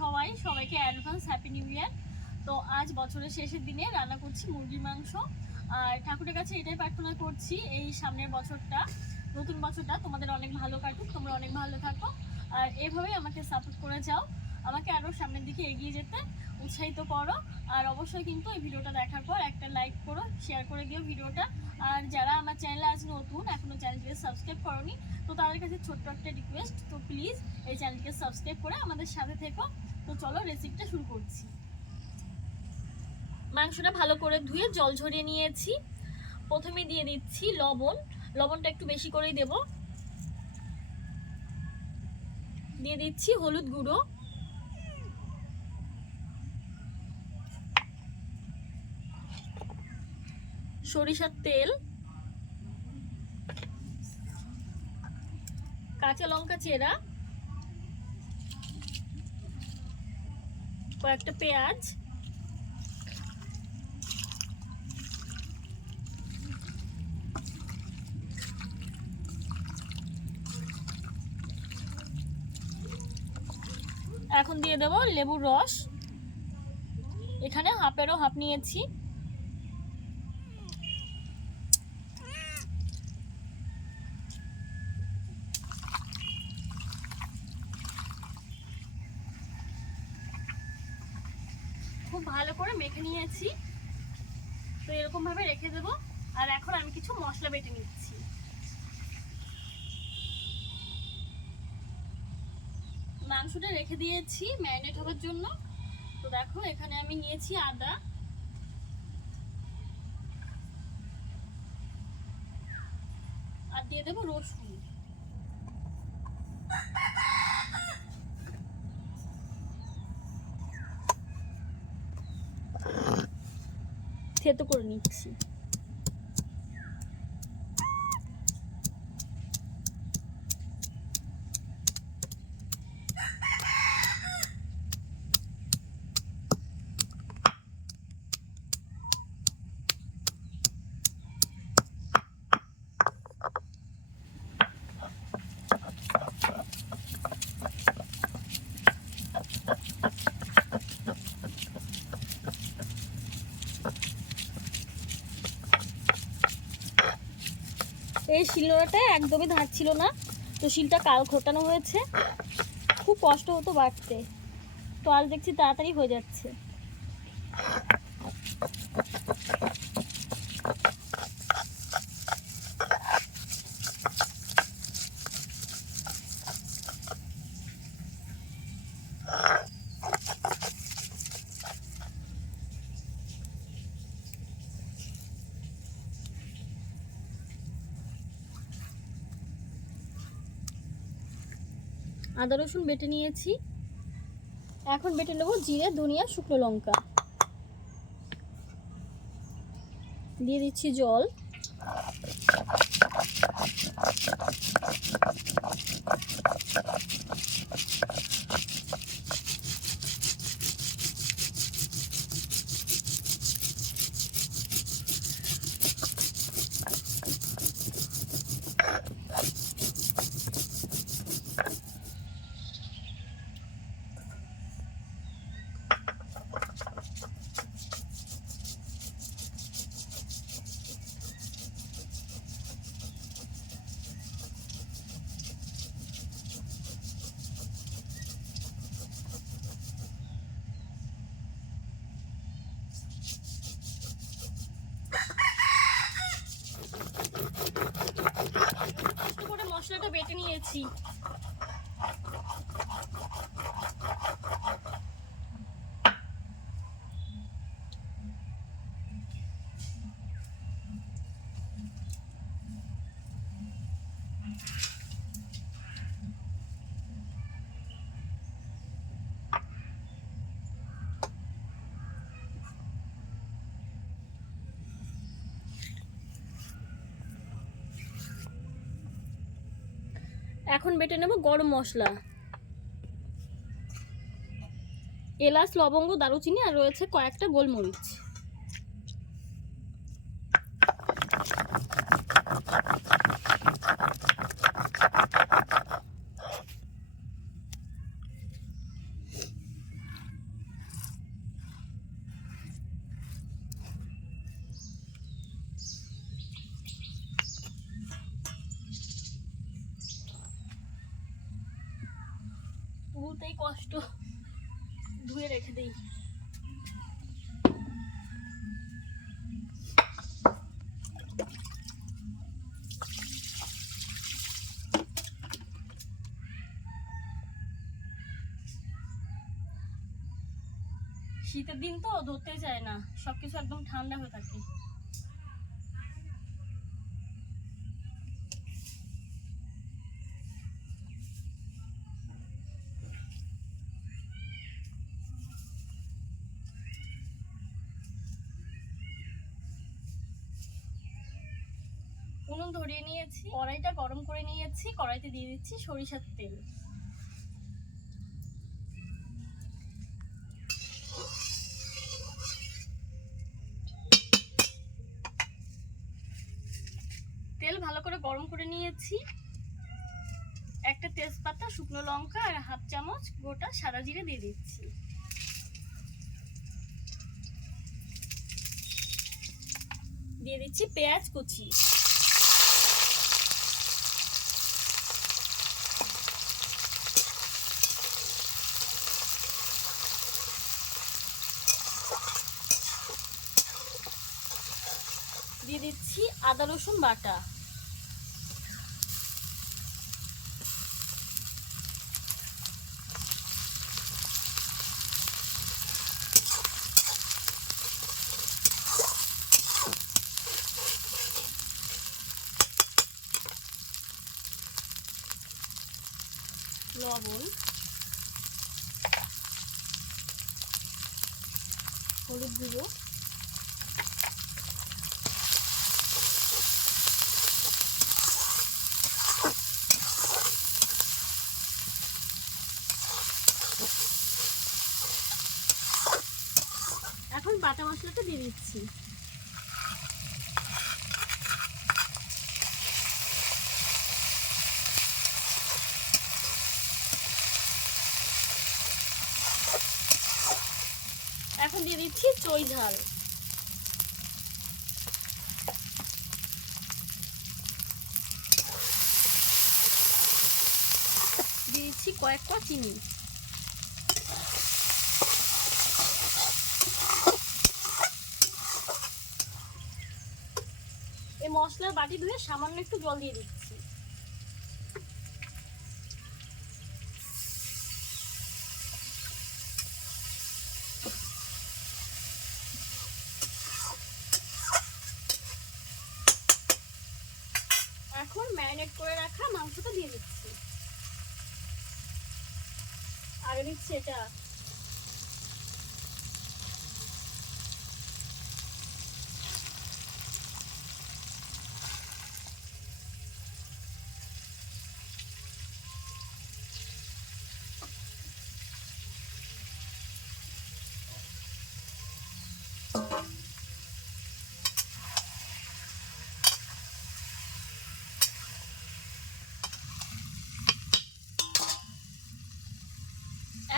সবাই, সবাইকে advance happy new year তো আজ বছরের শেষের দিনে রান্না করছি মুরগির মাংস। আর ঠাকুরের কাছে এটাই প্রার্থনা করছি, এই সামনের বছরটা, নতুন বছরটা তোমাদের অনেক ভালো কাটুক, তোমরা অনেক ভালো থাকো। আর এভাবেই আমাকে সাপোর্ট করে যাও। আমাকে আরও সামনের দিকে এগিয়ে যেতে উৎসাহিত করো। আর অবশ্যই কিন্তু এই ভিডিওটা দেখার পর একটা লাইক করো শেয়ার করে দিও ভিডিওটা। আর যারা আমার চ্যানেলে আজ নতুন এখনও চ্যানেলটিকে সাবস্ক্রাইব করনি, তো তাদের কাছে ছোট্ট একটা রিকোয়েস্ট তো প্লিজ এই চ্যানেলটিকে সাবস্ক্রাইব করে আমাদের সাথে থেকো। তো চলো রেসিপিটা শুরু করছি। মাংসটা ভালো করে ধুয়ে জল ঝরিয়ে নিয়েছি। প্রথমে দিয়ে দিচ্ছি লবণ। লবণটা একটু বেশি করেই দেব। দিয়ে দিচ্ছি হলুদ গুঁড়ো। সরিষার তেল, কাঁচা লঙ্কা চেরা, কয়েকটা পেঁয়াজ, এখন দিয়ে দেবো লেবুর রস। এখানে হাফেরও হাফ নিয়েছি খুব ভালো করে মেখে নিয়েছি। তো এরকম ভাবে রেখে দেবো। আর এখন আমি কিছু মশলা বেটে নিচ্ছি। মাংসটা রেখে দিয়েছি ম্যারিনেট হওয়ার জন্য। তো দেখো, এখানে আমি নিয়েছি আদা। আর দিয়ে দেবো রসুন। থেতো করে নিচ্ছি। শিলনোড়াটা একদমই ধার ছিল না। তো শিলটা কাল খোটানো হয়েছে। খুব কষ্ট হতো বাড়তে। তো আজ দেখছি তাড়াতাড়ি হয়ে যাচ্ছে। আদা রসুন বেটে নিয়েছি। এখন বেটে নেব জিরে ধনিয়া শুকনো লঙ্কা। দিয়ে দিচ্ছি জল কষ্ট করে মশলাটা বেটে নিয়েছি। এখন বেটে নেব গরম মশলা। এলাচ লবঙ্গ দারুচিনি আর রয়েছে কয়েকটা গোলমরিচ। ধুতেই কষ্ট ধুয়ে রেখে দেই। শীতের দিন তো ধরতে চায় না, সবকিছু একদম ঠান্ডা হয়ে থাকে। নিয়েছি। কড়াইটা গরম করে নিয়েছি। কড়াইতে দিয়ে দিচ্ছি সরিষার তেল। তেল ভালো করে গরম করে নিয়েছি। একটা তেজপাতা, শুকনো লঙ্কা আর হাফ চামচ গোটা সাদা জিরে দিয়ে দিচ্ছি। দিয়ে দিচ্ছি পেঁয়াজ কুচি দিয়ে দিচ্ছি আদা রসুন বাটা। লবণ। হলুদ গুঁড়ো এখন বাটা মশলাটা দিয়ে দিচ্ছি। এখন দিয়ে দিচ্ছি চই ঝাল। দিয়ে দিচ্ছি কয়েকটা চিনি। এই বাটি ধুয়ে সামান্য একটু জল দিয়ে দিচ্ছি। এখন ম্যারিনেট করে রাখা মাংসটা দিয়ে দিচ্ছি। আগে দিচ্ছি এটা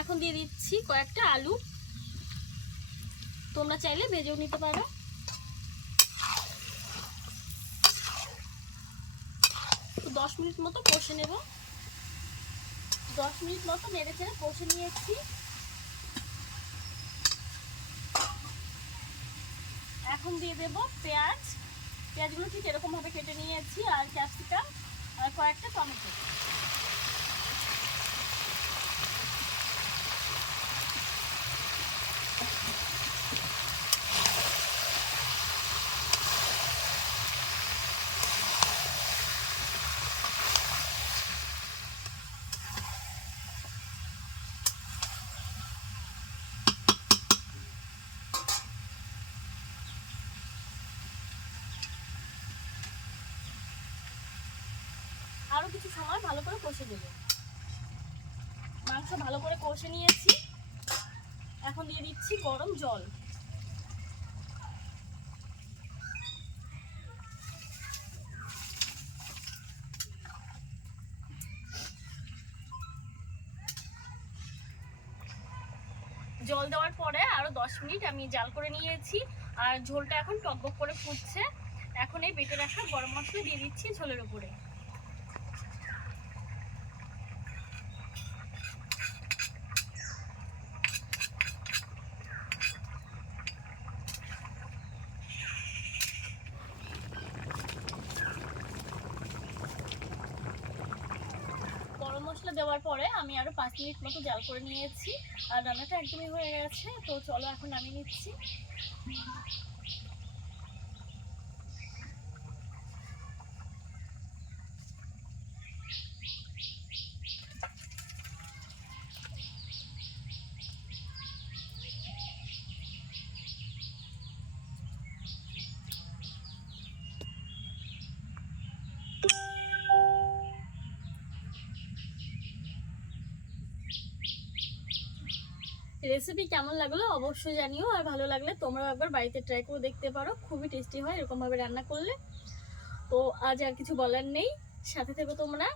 এখন দিয়ে দিচ্ছি কয়েকটা আলু। তোমরা চাইলে ভেজেও নিতে পারো। তো দশ মিনিট মতো কষে নেব। দশ মিনিট মতো নেড়ে চেড়ে কষে নিয়েছি। এখন দিয়ে দেব পেঁয়াজ। পেঁয়াজগুলো ঠিক এরকমভাবে কেটে নিয়েছি, আর ক্যাপসিকাম, আর কয়েকটা টমেটো আরও কিছু সময় ভালো করে কষে দেব মাংস ভালো করে কষে নিয়েছি। এখন দিয়ে দিচ্ছি গরম জল। জল দেওয়ার পরে আরও দশ মিনিট আমি জাল করে নিয়েছি। আর ঝোলটা এখন টকবক করে ফুটছে। এখন এই বেটে রাখা গরম মশলা দিয়ে দিচ্ছি ঝোলের উপরে মশলা দেওয়ার পরে আমি আরও পাঁচ মিনিট মতো জাল করে নিয়েছি। আর রান্নাটা একদমই হয়ে গেছে। তো চলো এখন নামিয়ে নিচ্ছি। রেসিপি কেমন লাগল অবশ্যই জানিও, আর ভালো লাগলে তোমরাও একবার বাড়িতে ট্রাই করে দেখতে পারো, খুবই টেস্টি হয়, এরকমভাবে রান্না করলে। তো আজ আর কিছু বলার নেই, সাথে থেকে তোমরা।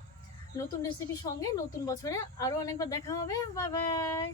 নতুন রেসিপির সঙ্গে নতুন বছরে আরও অনেকবার দেখা হবে বাই বাই